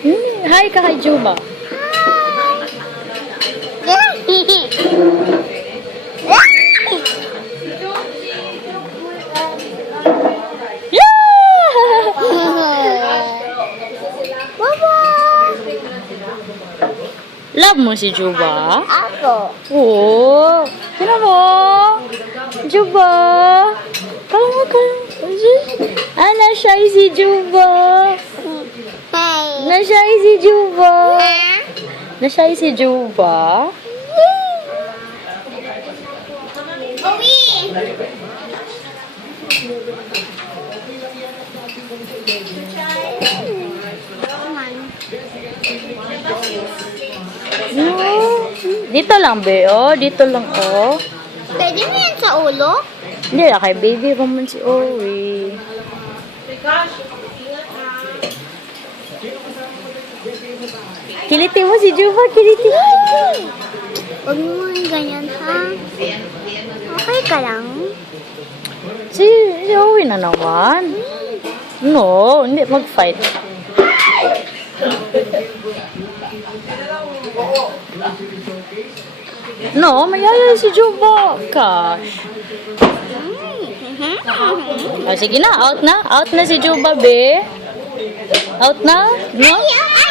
Hi ka kay Juba. Love mo si Juba? Ako. Oo. Sino mo? Juba. Kalma ka. Na-shy si Juba. Hey. Na-shy si Juba. Na-shy si Juba. No. Dito lang, be. Oh, dito lang, oh. Pwede mo yan sa ulo? Hindi na kay baby naman si Ori. Kiliti mo si Juba, kiliti. Huwag mo yung ganyan, ha? Okay ka lang? Si Ori na naman. No, hindi mag-fight. No, mayaya si Juba. Gosh. Oh, sige na, out na. Out na si Juba, be. Out na? No? Ayaw!